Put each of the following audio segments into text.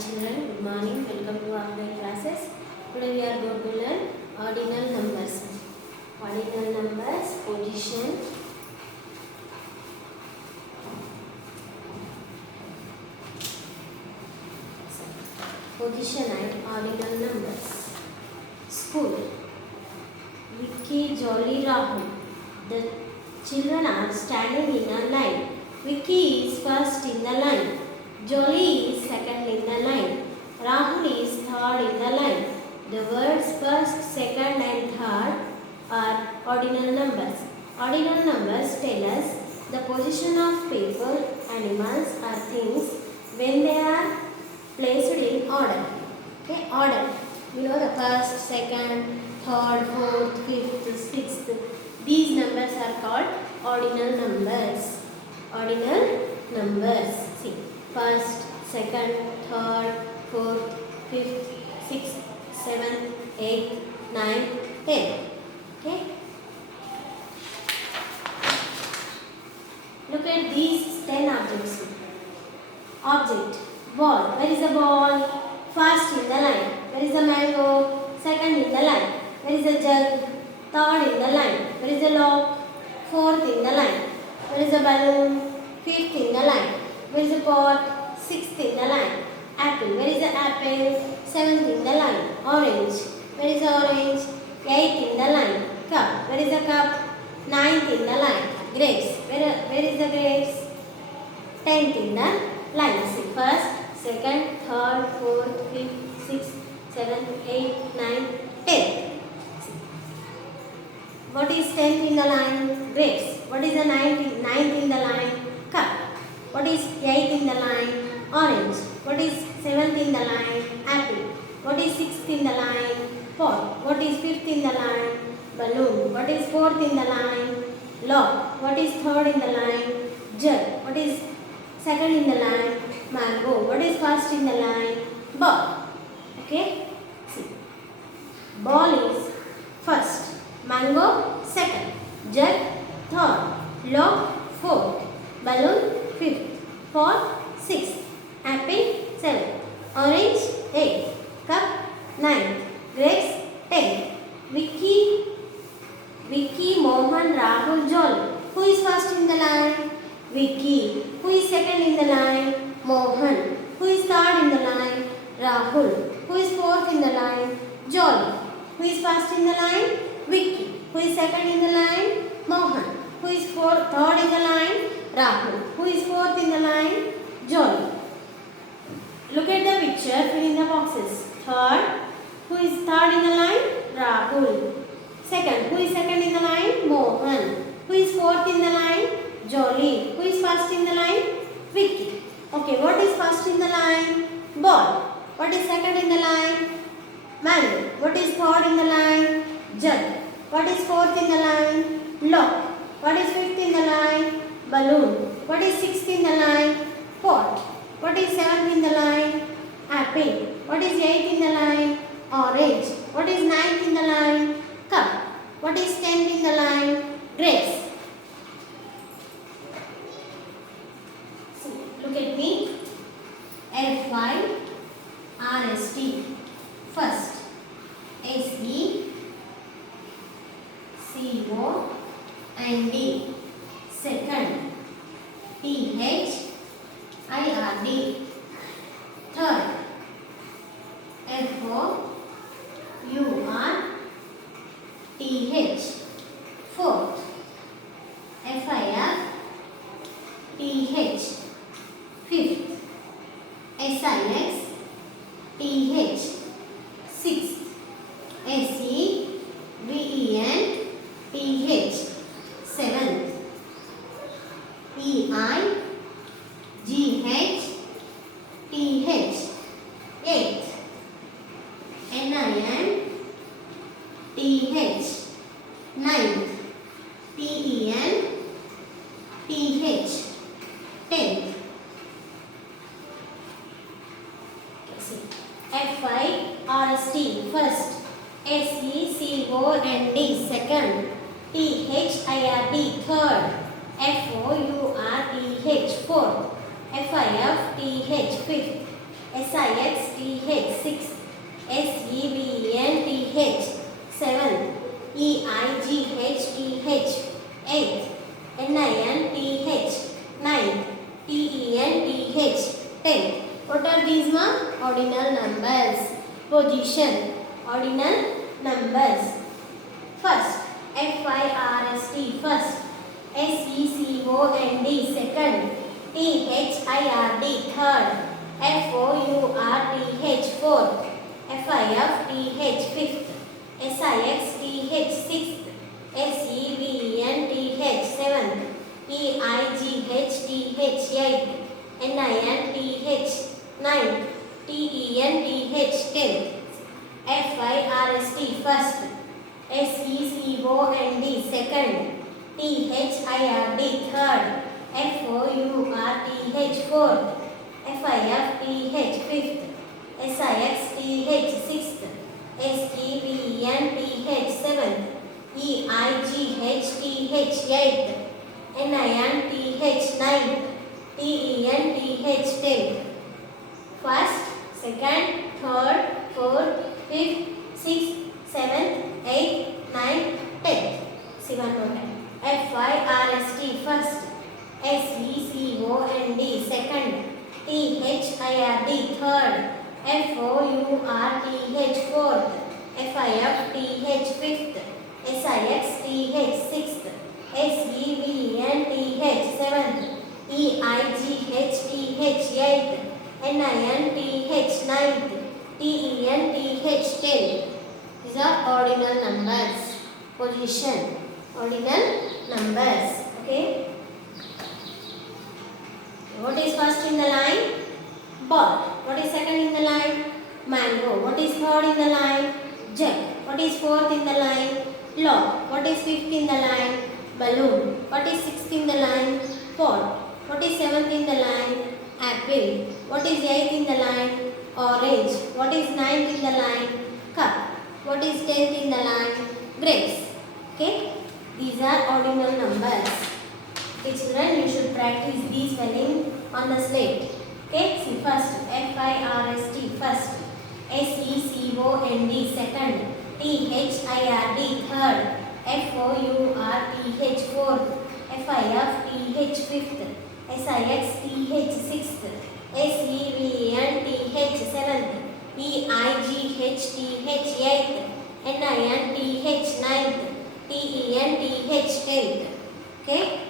children, good morning. Welcome to our online classes. Today we are going to learn ordinal numbers. Ordinal numbers, position. Position and ordinal numbers. School. Vicky, Jolly, Rahul. The children are standing in a line. Vicky is first in the line. Jolly is second in the line. Rahul is third in the line. The words first, second and third are ordinal numbers. Ordinal numbers tell us the position of people, animals or things when they are placed in order. Okay, order. You know the first, second, third, fourth, fifth, sixth. These numbers are called ordinal numbers. Ordinal numbers. See, first, second, third, fourth, fifth, sixth, seventh, eighth, ninth, 10th. Okay. Look at these 10 objects. Object. Ball. Where is the ball? First in the line. Where is the mango? Second in the line. Where is the jug? Third in the line. Where is the lock? Fourth in the line. Where is the balloon? Fifth in the line. Where is the pot? Sixth in the line. Apple. Where is the apple? Seventh in the line. Orange. Where is the orange? Eighth in the line. Cup. Where is the cup? Ninth in the line. Grapes. Where is the grapes? 10th in the line. See, first, second, third, fourth, fifth, sixth, seventh, eighth, ninth, 10th. What is 10th in the line? Grapes. What is the ninth in the line? Cup. What is 8th in the line? Orange. What is 7th in the line? Apple. What is 6th in the line? Pot. What is 5th in the line? Balloon. What is 4th in the line? Lock. What is 3rd in the line? Jug. What is 2nd in the line? Mango. What is 1st in the line? Ball. Okay? See. Ball is 1st. Mango 2nd. Jug 3rd. Lock 4th. Balloon 5th. Pot 6th. Apple 7th. Orange 8th. Cup 9th. Grapes 10th. Vicky, Mohan, Rahul, Jolly. Who is first in the line? Vicky. Who is second in the line? Mohan. Who is third in the line? Rahul. Who is fourth in the line? Jolly. Who is first in the line? Vicky. Who is second in the line? Mohan. Who is third in the line? Rahul. Who is fourth in the line? Jolly. Look at the picture, fill in the boxes. Third. Who is third in the line? Rahul. Second. Who is second in the line? Mohan. Who is fourth in the line? Jolly. Who is first in the line? Vicky. Okay, what is first in the line? Ball. What is second in the line? Mango. What is third in the line? Jug. What is fourth in the line? Lock. What is fifth in the line? Balloon. What is sixth in the line? Pot. What is seventh in the line? Apple. What is eighth in the line? Orange. What is ninth in the line? Cup. What is 10th in the line? Grapes. So, look at me. F-Y-R-S-T. First. S-E-C-O-N-D. Second. T-H-I-R-D. Third. F-O-U-R-T-H. Fourth. F-I-R-T-H. Fifth. S-I-X-T-H. Sixth. S-E-V-E-N-T-H. Seventh. E-I-G-H-T-H. Eighth. N-I-N-T-H. Ninth. T-E-N-T-H. 10th. F-I-R-S-T. First. S-E-C-O-N-D. Second. T-H-I-R-D. Third. F-O-U-R-T-H. Fourth. F-I-F-T-H. Fifth. sixth, sixth, seventh, seventh, eighth, eighth, ninth, tenth. What are these, ma? Ordinal numbers. Position, ordinal numbers. First, first, first, second, second, third, third, fourth, fifth, sixth, sixth, seventh, eighth, ninth, tenth, first, second, second, third, fourth, fourth, fifth, sixth, seventh, eighth, eighth, ninth, tenth. First, second, third, fourth, fifth, sixth, seventh, eighth, ninth, tenth. See one more time. first, first, second, second, third, fourth, fourth, fifth, sixth, seventh, eighth, eighth, ninth, tenth. These are ordinal numbers. Position, ordinal numbers. Okay. What is first in the line? Ball. What is second in the line? Mango. What is third in the line? Jug. What is fourth in the line? Log. What is fifth in the line? Balloon. What is sixth in the line? Pot. What is seventh in the line? Apple. What is eighth in the line? Orange. What is ninth in the line? Cup. What is tenth in the line? Grapes. Okay. These are ordinal numbers. Okay, children, you should practice these spelling on the slate. Okay. See first, first, first, second, second, third, third, fourth, fifth, sixth, seventh, eighth, ninth, tenth. Okay.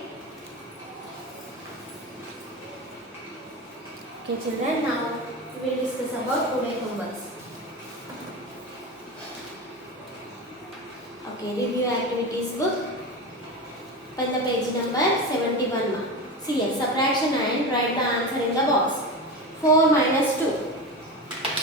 Okay, children, now we will discuss about today's homeworks. Okay, review activities book. Open the page number 71. See here, subtraction and write the answer in the box. 4 minus 2.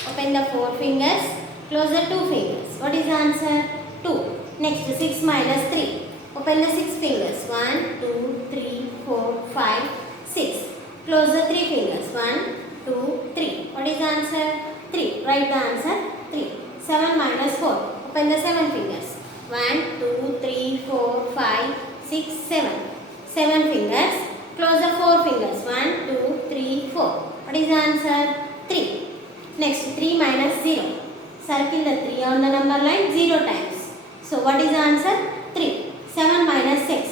Open the 4 fingers, close the 2 fingers. What is the answer? 2. Next, 6 minus 3. Open the 6 fingers. 1, 2, 3, 4, 5, 6. Close the 3 fingers. 1, 2, 3. What is the answer? 3. Write the answer. 3. 7 minus 4. Open the 7 fingers. 1, 2, 3, 4, 5, 6, 7. 7 fingers. Close the 4 fingers. 1, 2, 3, 4. What is the answer? 3. Next, 3 minus 0. Circle the 3 on the number line 0 times. So, what is the answer? 3. 7 minus 6.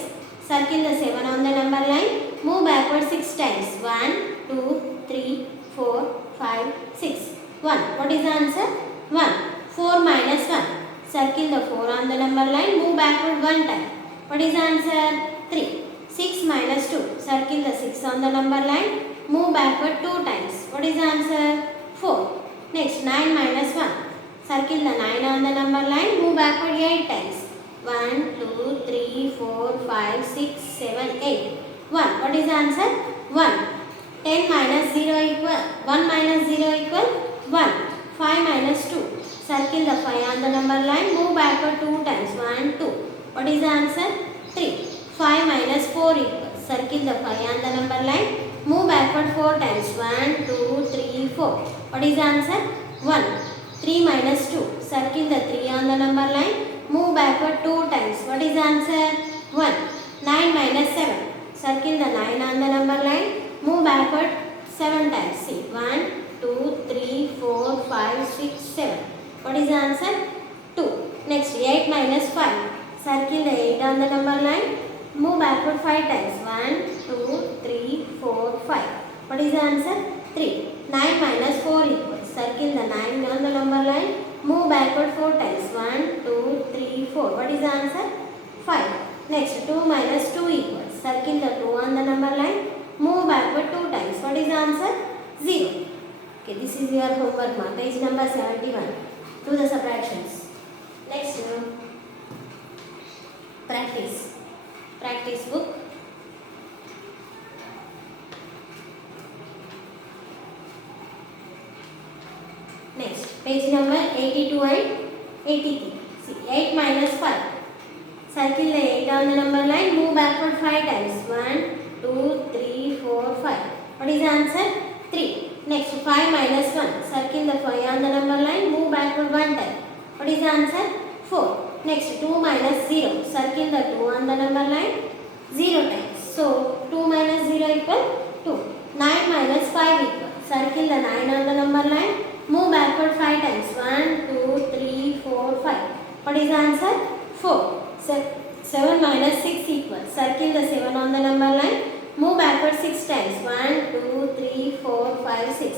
Circle the 7 on the number line. Move backward 6 times. 1, 2, 3, 4, 5, 6. 1. What is the answer? 1. 4 minus 1. Circle the 4 on the number line. Move backward 1 time. What is the answer? 3. 6 minus 2. Circle the 6 on the number line. Move backward 2 times. What is the answer? 4. Next, 9 minus 1. Circle the 9 on the number line. Move backward 8 times. 1, 2, 3, 4, 5, 6, 7, 8. 1. What is the answer? 1. 10 minus 0 equal 1 minus 0 equal 1. 5 minus 2. Circle the 5 on the number line. Move backward 2 times. 1, 2. What is the answer? 3. 5 minus 4 equal. Circle the 5 on the number line. Move backward 4 times. 1, 2, 3, 4. What is the answer? 1. 3 minus 2. Circle the 3 on the number line. Move backward 2 times. What is the answer? 1. 9 minus 7. Circle the 9 on the number line. Move backward 7 times. See, 1, 2, 3, is the answer? 2. Next 8 minus 5. Circle the 8 on the number line. Move backward 5 times. 1, 2, 3, 4, 5. What is the answer? 3. 9 minus 4 equals. Circle the 9 on the number line. Move backward 4 times. 1, 2, 3, 4. What is the answer? 5. Next 2 minus 2 equals. Circle the 2 on the number line. Move backward 2 times. What is the answer? 0. Okay, this is your homework mark. Page number 71. Do the subtractions. Next, practice. Practice book. Next, page number 82 and 83. See, 8 minus 5. Circle the 8 on the number line. Move backward 5 times. 1, 2, 3, 4, 5. What is the answer? 3. Next, 5 minus 1. Circle the 5 on the number line. Move backward 1 time. What is the answer? 4. Next, 2 minus 0. Circle the 2 on the number line. 0 times. So, 2 minus 0 equal 2. 9 minus 5 equal. Circle the 9 on the number line. Move backward 5 times. 1, 2, 3, 4, 5. What is the answer? 4. 7 minus 6 equals. Circle the 7 on the number line. Move backward 6 times. 1, 2, 3, 4, 5, 6.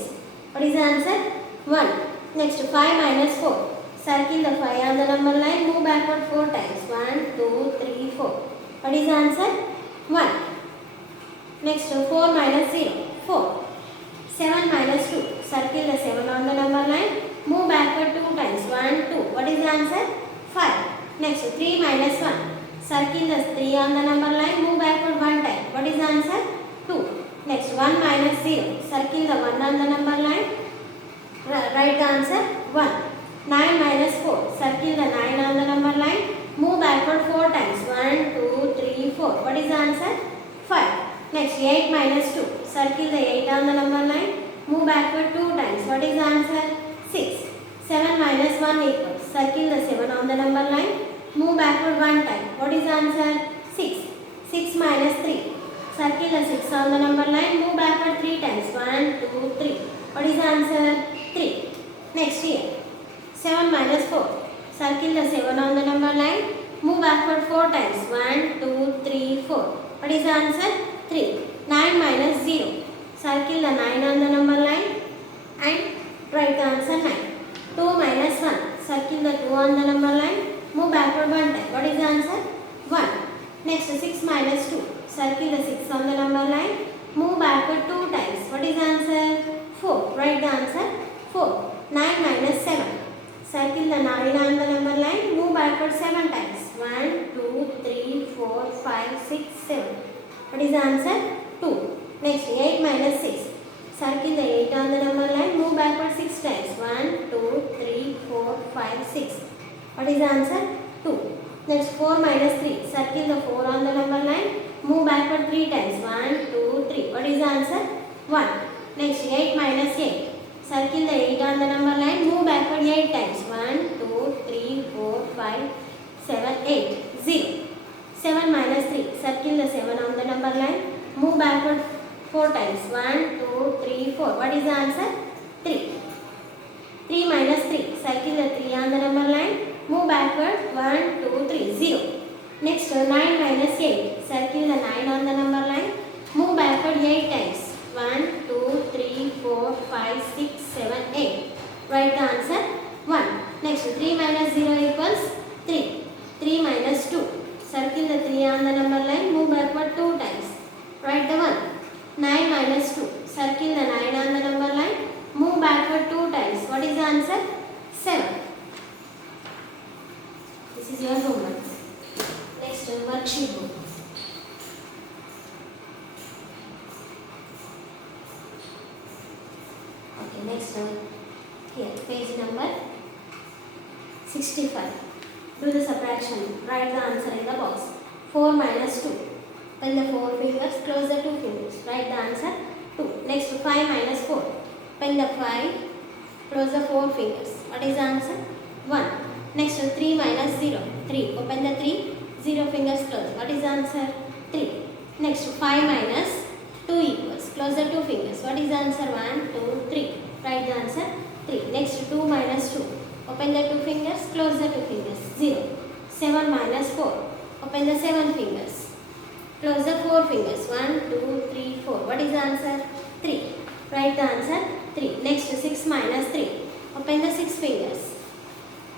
What is the answer? 1. Next 5 minus 4. Circle the 5 on the number line. Move backward 4 times. 1, 2, 3, 4. What is the answer? 1. Next 4 minus 0. 4. 7 minus 2. Circle the 7 on the number line. Move backward 2 times. 1, 2. What is the answer? 5. Next 3 minus 1. Circle the 3 on the number line. Move backward 1 time. What is the answer? 2. Next 1 minus 0. Circle the 1 on the number line. Write the answer 1. 9 minus 4. Circle the 9 on the number line. Move backward 4 times. 1, 2, 3, 4. What is the answer? 5. Next 8 minus 2. Circle the 8 on the number line. Move backward 2 times. What is the answer? 6. 7 minus 1 equals. Circle the 7 on the number line. Move backward 1 time. What is the answer? 6. 6 minus 3. Circle the 6 on the number line. Move backward 3 times. 1, 2, 3. What is the answer? 3. Next here. 7 minus 4. Circle the 7 on the number line. Move backward 4 times. 1, 2, 3, 4. What is the answer? 3. 9 minus 0. Circle the 9 on the number line and write the answer 9. 2 minus 1. Circle the 2 on the number line. Move backward 1 time. What is the answer? 1. Next 6 minus 2. Circle the 6 on the number line. Move backward 2 times. What is the answer? 4. Write the answer 4. 9 minus 7. Circle the 9 on the number line. Move backward 7 times. 1, 2, 3, 4, 5, 6, 7. What is the answer? 2. Next 8 minus 6. Circle the 8 on the number line. Move backward 6 times. 1, 2, 3, 4, 5, 6. What is the answer? 2. Next 4 minus 3. Circle the 4 on the number line. Move backward 3 times. 1, 2, 3. What is the answer? 1. Next 8 minus 8. Circle the 8 on the number line. Move backward 8 times. 1, 2, 3, 4, 5, 7, 8. 0. 7 minus 3. Circle the 7 on the number line. Move backward 4 times. 1, 2, 3, 4. What is the answer? 3. 3 minus 3. Circle the 3 on the number line. Move backward 1, 2, 3. 0. Next 9 minus 8. Circle the 9 on the number line. Move backward 8 times. 1, 2, 3, 4, 5, 6, 7, 8. Write the answer 1. Next 3 minus 0 equals 3. 3 minus 2. Circle the 3 on the number line. Move backward 2 times. Write the 1. 9 minus 2. Circle the 9 on the number line. Move backward 2 times. What is the answer? 7. This is your homework. Next worksheet book. Okay, next here page number 65. Do the subtraction. Write the answer in the box. 4 minus 2. Pen the 4 fingers. Close the 2 fingers. Write the answer 2. Next 5 minus 4. Pen the 5. Close the 4 fingers. What is the answer? 1. Next 3 minus 0. 3. Open the 3. 0 fingers close. What is the answer? 3. Next 5 minus 2 equals. Close the 2 fingers. What is the answer? 1, 2, 3. Write the answer 3. Next 2 minus 2. Open the 2 fingers, close the 2 fingers. 0. 7 minus 4. Open the 7 fingers. Close the 4 fingers. 1, 2, 3, 4. What is the answer? 3. Write the answer 3. Next 6 minus 3. Open the 6 fingers.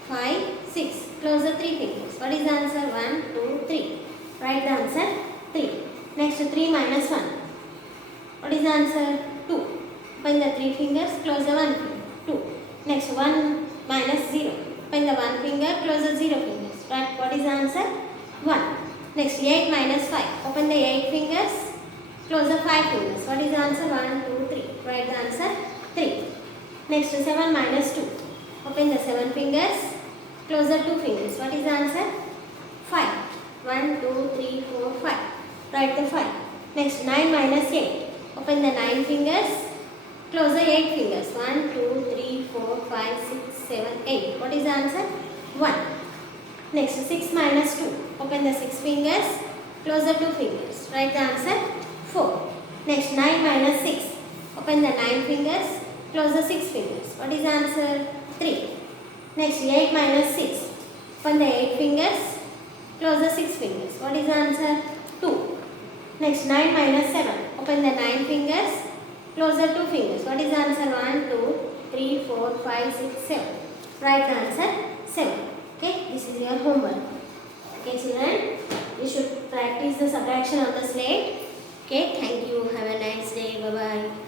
5, 6. Close the 3 fingers. What is the answer? 1, 2, 3. Write the answer 3. Next 3 minus 1. What is the answer? 2. Open the 3 fingers. Close the 1 finger. 2. Next 1 minus 0. Open the 1 finger. Close the 0 fingers. Right? What is the answer? 1. Next 8 minus 5. Open the 8 fingers. Close the 5 fingers. What is the answer? 1, 2, 3. Write the answer 3. Next 7 minus 2. Open the 7 fingers. Close the 2 fingers. What is the answer? 5. 1, 2, 3, 4, 5. Write the 5. Next 9 minus 8. Open the 9 fingers. Close the 8 fingers. 1, 2, 3, 4, 5, 6, 7, 8. What is the answer? 1. Next 6 minus 2. Open the 6 fingers. Close the 2 fingers. Write the answer 4. Next 9 minus 6. Open the 9 fingers. Close the 6 fingers. What is the answer? 3. Next 8 minus 6. Open the 8 fingers. Close the 6 fingers. What is the answer? 2. Next 9 minus 7. Open the 9 fingers. Close the 2 fingers. What is the answer? 1, 2, 3, 4, 5, 6, 7. Write the answer 7. Okay, this is your homework. Okay, children, you should practice the subtraction on the slate. Okay, thank you. Have a nice day. Bye bye.